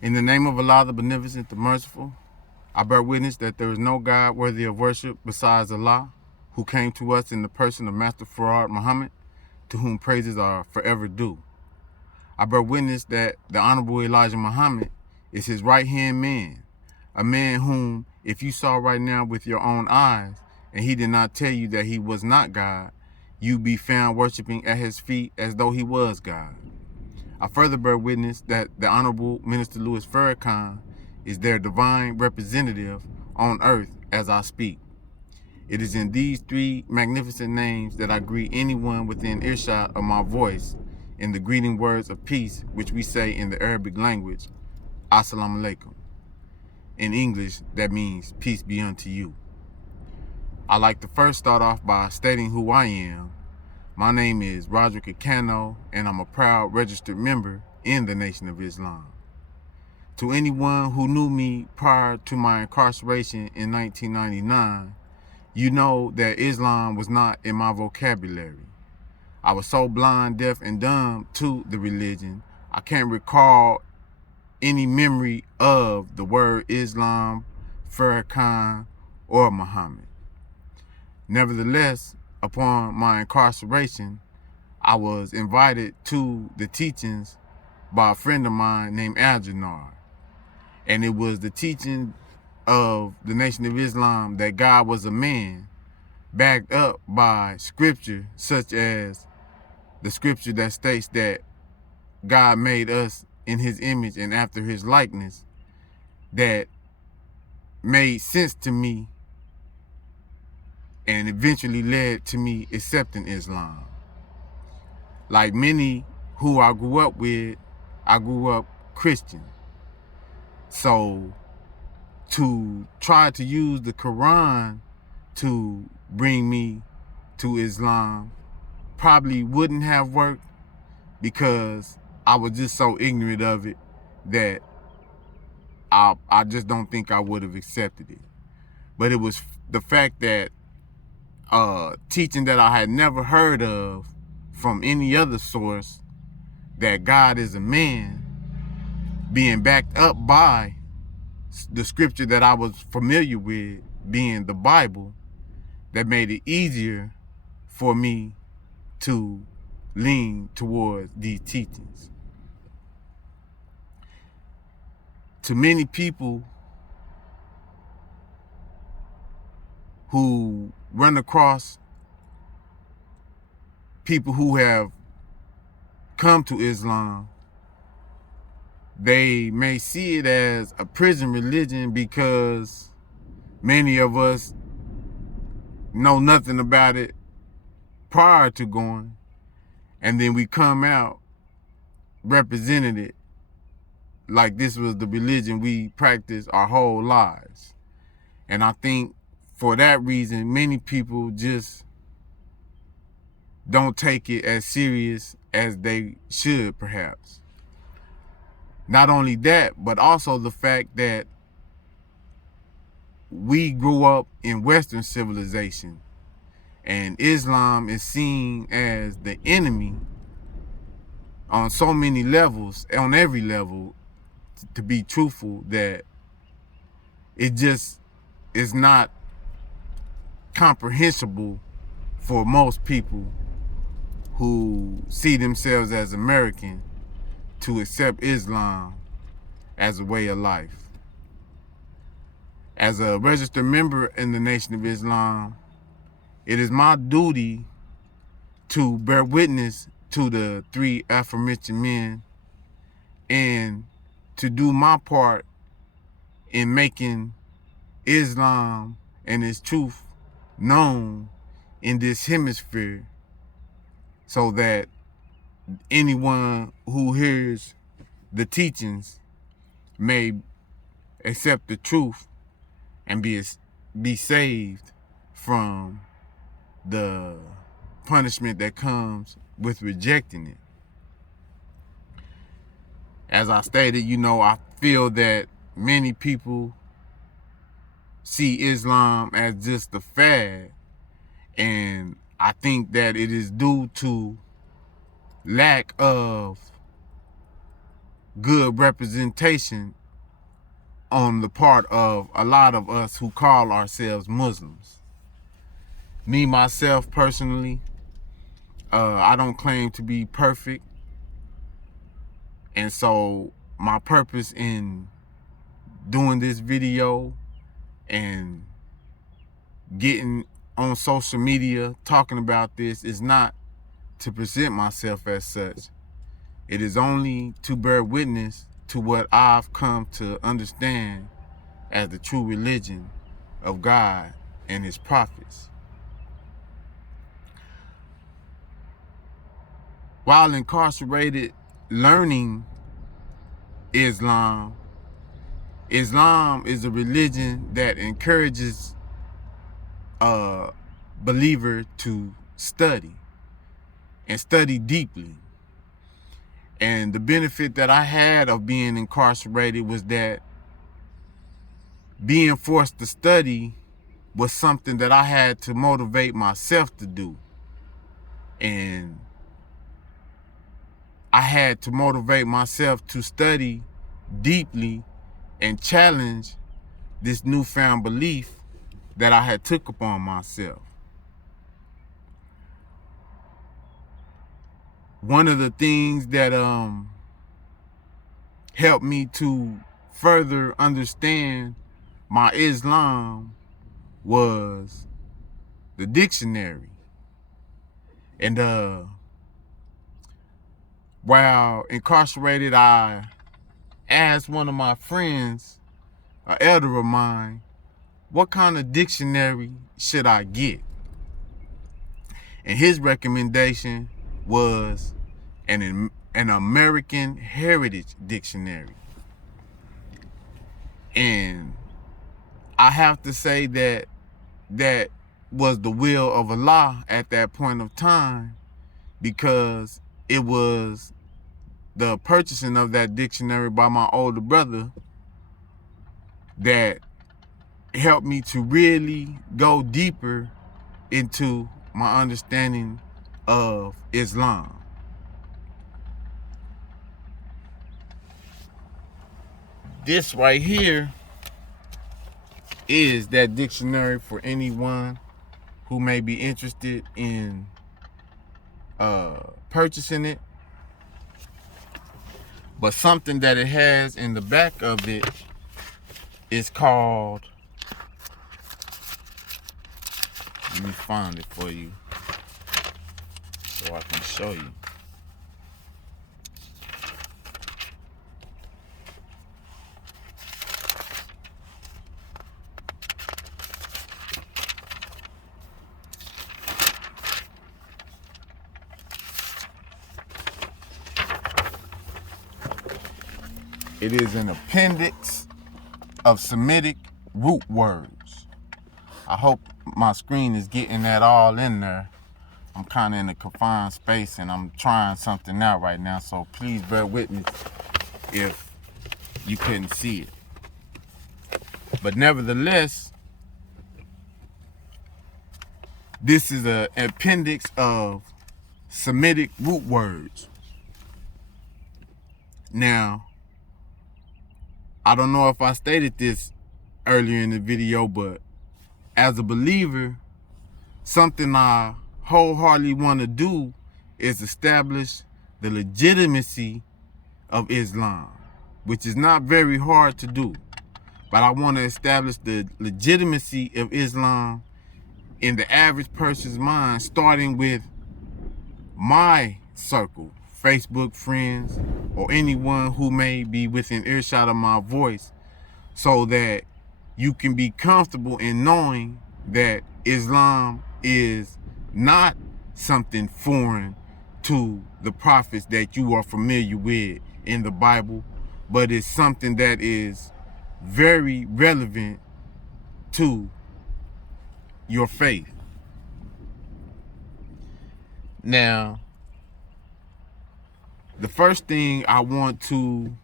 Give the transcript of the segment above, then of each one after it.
In the name of Allah, the Beneficent, the Merciful, I bear witness that there is no God worthy of worship besides Allah, who came to us in the person of Master Farad Muhammad, to whom praises are forever due. I bear witness that the Honorable Elijah Muhammad is his right-hand man, a man whom, if you saw right now with your own eyes, and he did not tell you that he was not God, you'd be found worshiping at his feet as though he was God. I further bear witness that the Honorable Minister Louis Farrakhan is their divine representative on earth as I speak. It is in these three magnificent names that I greet anyone within earshot of my voice in the greeting words of peace, which we say in the Arabic language, Assalamu alaikum. In English, that means peace be unto you. I'd like to first start off by stating who I am. My name is Roderick Akano, and I'm a proud registered member in the Nation of Islam. To anyone who knew me prior to my incarceration in 1999, you know that Islam was not in my vocabulary. I was so blind, deaf, and dumb to the religion, I can't recall any memory of the word Islam, Farrakhan, or Muhammad. Nevertheless, upon my incarceration, I was invited to the teachings by a friend of mine named Algernon. And it was the teaching of the Nation of Islam that God was a man, backed up by scripture such as the scripture that states that God made us in his image and after his likeness, that made sense to me and eventually led to me accepting Islam. Like many who I grew up with, I grew up Christian. So to try to use the Quran to bring me to Islam probably wouldn't have worked, because I was just so ignorant of it that I just don't think I would have accepted it. But it was the fact that teaching that I had never heard of from any other source, that God is a man, being backed up by the scripture that I was familiar with, being the Bible, that made it easier for me to lean towards these teachings. To many people who run across people who have come to Islam, they may see it as a prison religion because many of us know nothing about it prior to going, and then we come out representing it like this was the religion we practiced our whole lives. And I think for that reason, many people just don't take it as serious as they should, perhaps. Not only that, but also the fact that we grew up in Western civilization, and Islam is seen as the enemy on so many levels, on every level, to be truthful, that it just is not comprehensible for most people who see themselves as American to accept Islam as a way of life. As a registered member in the Nation of Islam, it is my duty to bear witness to the three aforementioned men and to do my part in making Islam and its truth known in this hemisphere, so that anyone who hears the teachings may accept the truth and be saved from the punishment that comes with rejecting it. As I stated, I feel that many people see Islam as just a fad, and I think that it is due to lack of good representation on the part of a lot of us who call ourselves Muslims. Me, myself, personally, I don't claim to be perfect. And so my purpose in doing this video and getting on social media talking about this is not to present myself as such. It is only to bear witness to what I've come to understand as the true religion of God and his prophets. While incarcerated learning Islam, Islam is a religion that encourages a believer to study and study deeply. And the benefit that I had of being incarcerated was that being forced to study was something that I had to motivate myself to do. And I had to motivate myself to study deeply and challenge this newfound belief that I had took upon myself. One of the things that helped me to further understand my Islam was the dictionary. And while incarcerated, I asked one of my friends, an elder of mine, what kind of dictionary should I get? And his recommendation was an American Heritage Dictionary. And I have to say that that was the will of Allah at that point of time, because it was the purchasing of that dictionary by my older brother that helped me to really go deeper into my understanding of Islam. This right here is that dictionary for anyone who may be interested in purchasing it. But something that it has in the back of it is called, let me find it for you so I can show you. It is an appendix of Semitic root words. I hope my screen is getting that all in there. I'm kind of in a confined space and I'm trying something out right now, so please bear with me if you couldn't see it. But nevertheless, this is an appendix of Semitic root words. Now, I don't know if I stated this earlier in the video, but as a believer, something I wholeheartedly want to do is establish the legitimacy of Islam, which is not very hard to do. But I want to establish the legitimacy of Islam in the average person's mind, starting with my circle, Facebook friends, or anyone who may be within earshot of my voice, so that you can be comfortable in knowing that Islam is not something foreign to the prophets that you are familiar with in the Bible, but it's something that is very relevant to your faith. Now, the first thing I want to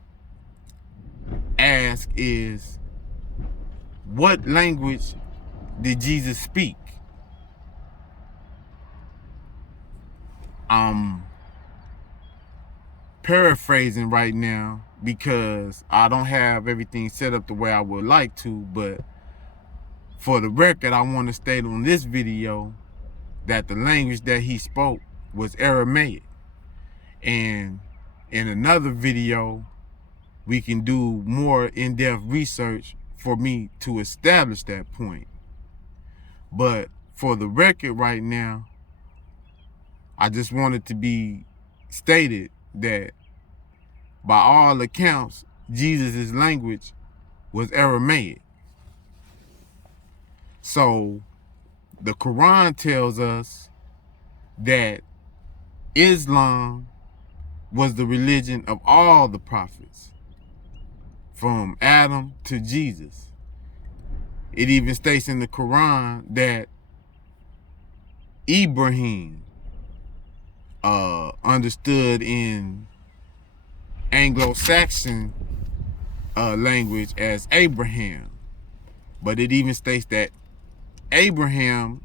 ask is, what language did Jesus speak? I'm paraphrasing right now because I don't have everything set up the way I would like to, but for the record, I want to state on this video that the language that he spoke was Aramaic. And in another video, we can do more in-depth research for me to establish that point. But for the record right now, I just wanted to be stated that by all accounts, Jesus' language was Aramaic. So the Quran tells us that Islam was the religion of all the prophets, from Adam to Jesus. It even states in the Quran that Ibrahim, understood in Anglo-Saxon language as Abraham, but it even states that Abraham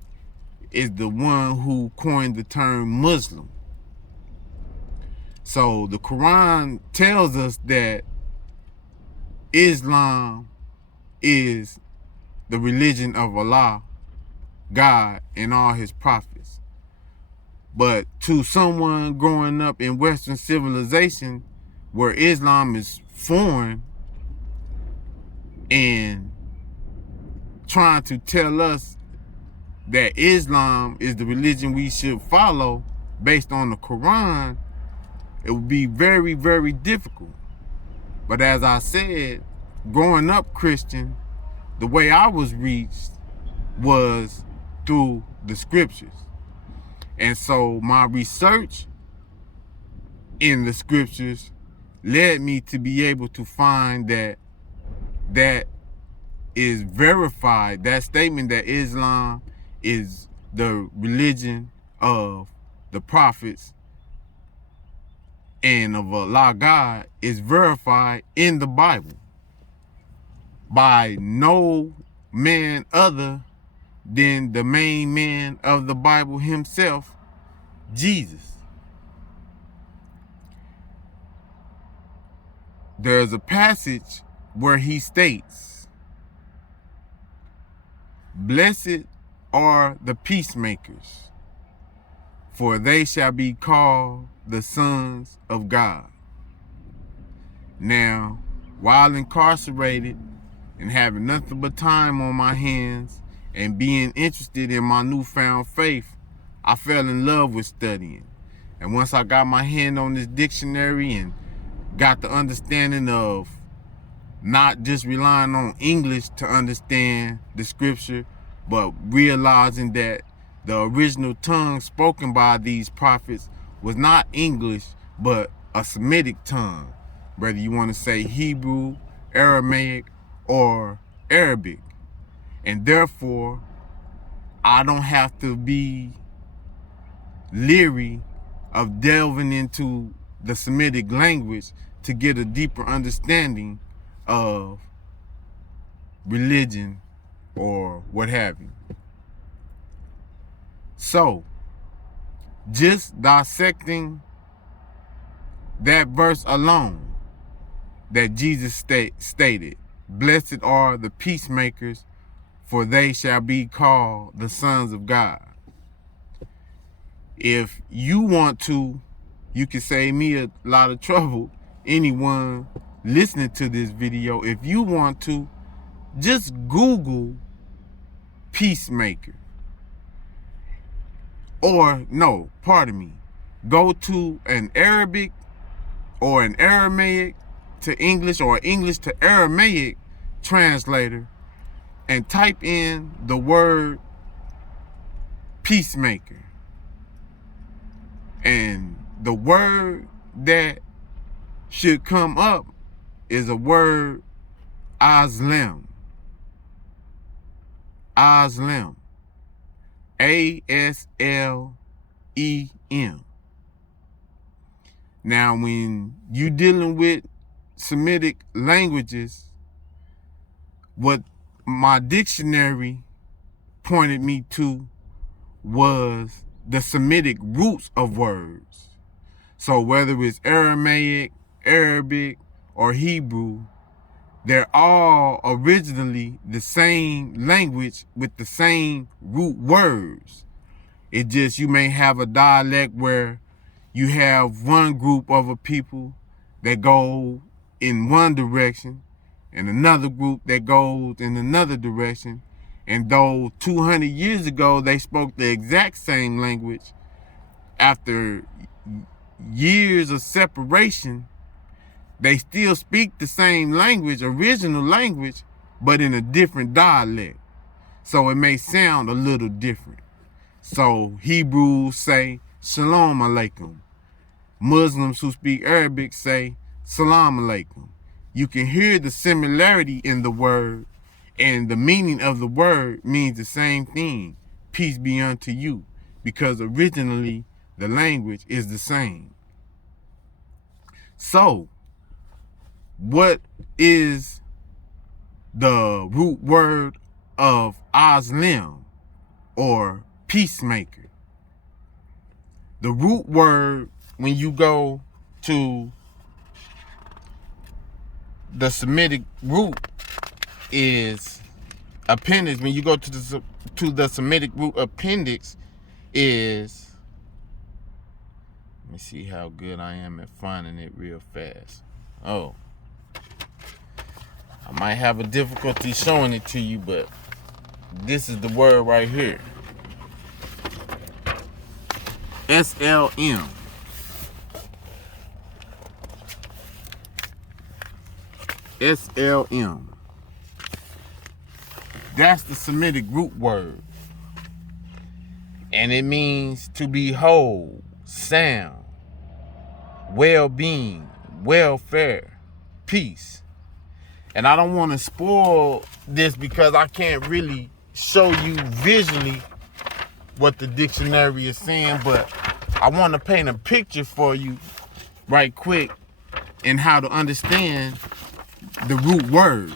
is the one who coined the term Muslim. So the Quran tells us that Islam is the religion of Allah, God, and all his prophets. But to someone growing up in Western civilization where Islam is foreign and trying to tell us that Islam is the religion we should follow based on the Quran, it would be very, very difficult. But as I said, growing up Christian, the way I was reached was through the scriptures. And so my research in the scriptures led me to be able to find that that is verified, that statement that Islam is the religion of the prophets and of Allah God is verified in the Bible by no man other than the main man of the Bible himself, Jesus. There's a passage where he states, "Blessed are the peacemakers, for they shall be called the sons of God." Now, while incarcerated and having nothing but time on my hands and being interested in my newfound faith, I fell in love with studying. And once I got my hand on this dictionary and got the understanding of not just relying on English to understand the scripture, but realizing that the original tongue spoken by these prophets was not English, but a Semitic tongue, whether you want to say Hebrew, Aramaic, or Arabic. And therefore, I don't have to be leery of delving into the Semitic language to get a deeper understanding of religion or what have you. So, just dissecting that verse alone that Jesus stated, "Blessed are the peacemakers, for they shall be called the sons of God." If you want to, you can save me a lot of trouble. Anyone listening to this video, if you want to, just Google peacemaker. Or, no, pardon me, go to an Arabic or an Aramaic to English or English to Aramaic translator and type in the word peacemaker. And the word that should come up is a word Aslem. Aslem. A-S-L-E-M. Now, when you're dealing with Semitic languages, what my dictionary pointed me to was the Semitic roots of words. So whether it's Aramaic, Arabic, or Hebrew, they're all originally the same language with the same root words. It just, you may have a dialect where you have one group of a people that go in one direction and another group that goes in another direction. And though 200 years ago they spoke the exact same language, after years of separation, they still speak the same language, original language, but in a different dialect. So it may sound a little different. So Hebrews say, Shalom Alaikum. Muslims who speak Arabic say, Salam Alaikum. You can hear the similarity in the word, and the meaning of the word means the same thing. Peace be unto you, because originally the language is the same. So, what is the root word of Aslim, or peacemaker? The root word, when you go to the Semitic root, is appendix. When you go to the Semitic root, appendix is, let me see how good I am at finding it real fast. Oh, I might have a difficulty showing it to you, but this is the word right here. SLM. SLM. That's the Semitic root word. And it means to be whole, sound, well-being, welfare, peace. And I don't want to spoil this because I can't really show you visually what the dictionary is saying, but I want to paint a picture for you right quick and how to understand the root word.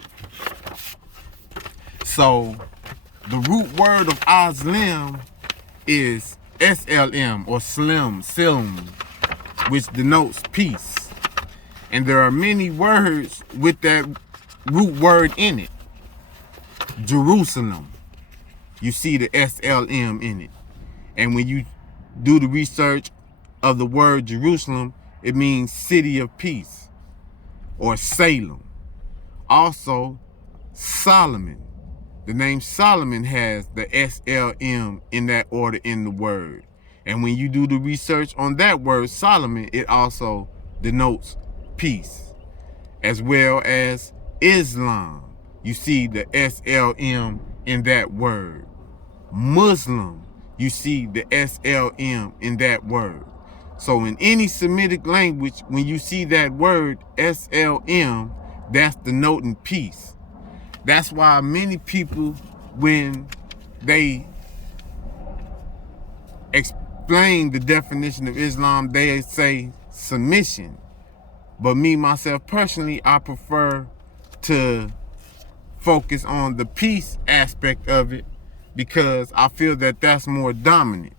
So the root word of Aslim is SLM, or Silm, which denotes peace. And there are many words with that root word in it. Jerusalem, you see the SLM in it. And when you do the research of the word Jerusalem, it means city of peace, or Salem. Also, Solomon. The name Solomon has the SLM in that order in the word. And when you do the research on that word, Solomon, it also denotes peace. As well as Islam, you see the SLM in that word. Muslim, you see the SLM in that word. So in any Semitic language, when you see that word SLM, that's denoting peace. That's why many people, when they explain the definition of Islam, they say submission. But me, myself, personally, I prefer to focus on the peace aspect of it because I feel that that's more dominant.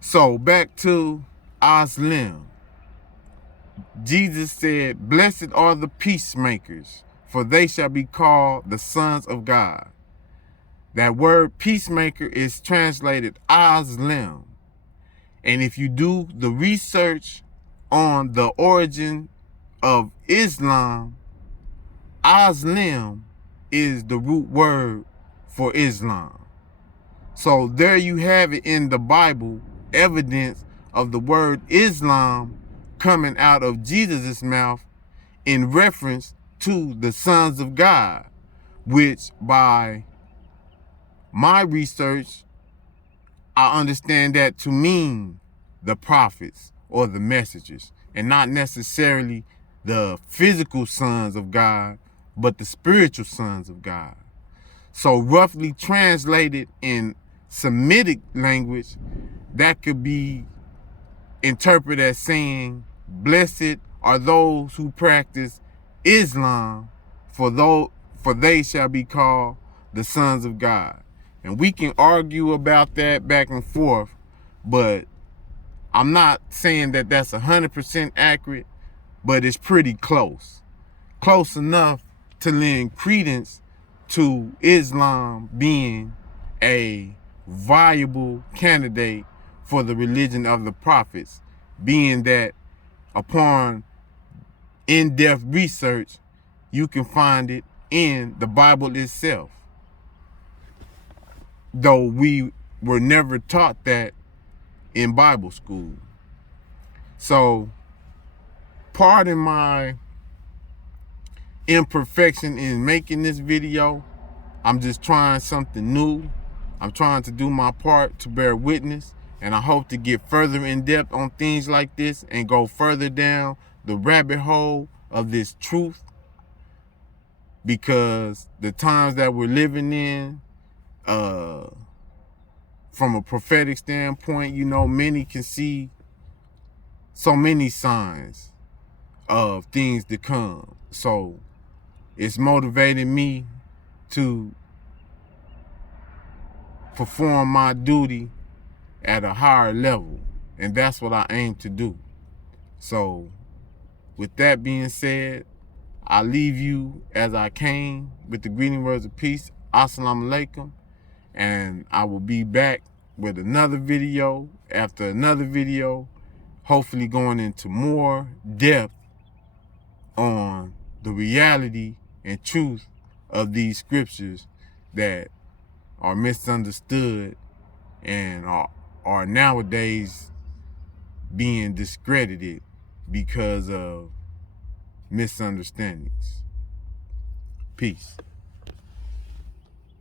So back to Aslim. Jesus said, "Blessed are the peacemakers, for they shall be called the sons of God." That word peacemaker is translated Aslim. And if you do the research on the origin of Islam, Aslim is the root word for Islam. So there you have it in the Bible, evidence of the word Islam coming out of Jesus' mouth in reference to the sons of God, which by my research, I understand that to mean the prophets or the messengers, and not necessarily the physical sons of God, but the spiritual sons of God. So roughly translated in Semitic language, that could be interpreted as saying, "Blessed are those who practice Islam, for they shall be called the sons of God." And we can argue about that back and forth, but I'm not saying that that's 100% accurate, but it's pretty close. Close enough to lend credence to Islam being a viable candidate for the religion of the prophets, being that upon in-depth research, you can find it in the Bible itself. Though we were never taught that in Bible school. So, pardon my imperfection in making this video. I'm just trying something new. I'm trying to do my part to bear witness, and I hope to get further in depth on things like this and go further down the rabbit hole of this truth, because the times that we're living in, from a prophetic standpoint, you know, many can see so many signs of things to come. So it's motivating me to perform my duty at a higher level, and that's what I aim to do. So with that being said, I leave you as I came with the greeting words of peace. Assalamu alaikum. And I will be back with another video after another video, hopefully going into more depth on the reality and truth of these scriptures that are misunderstood and are nowadays being discredited because of misunderstandings. Peace.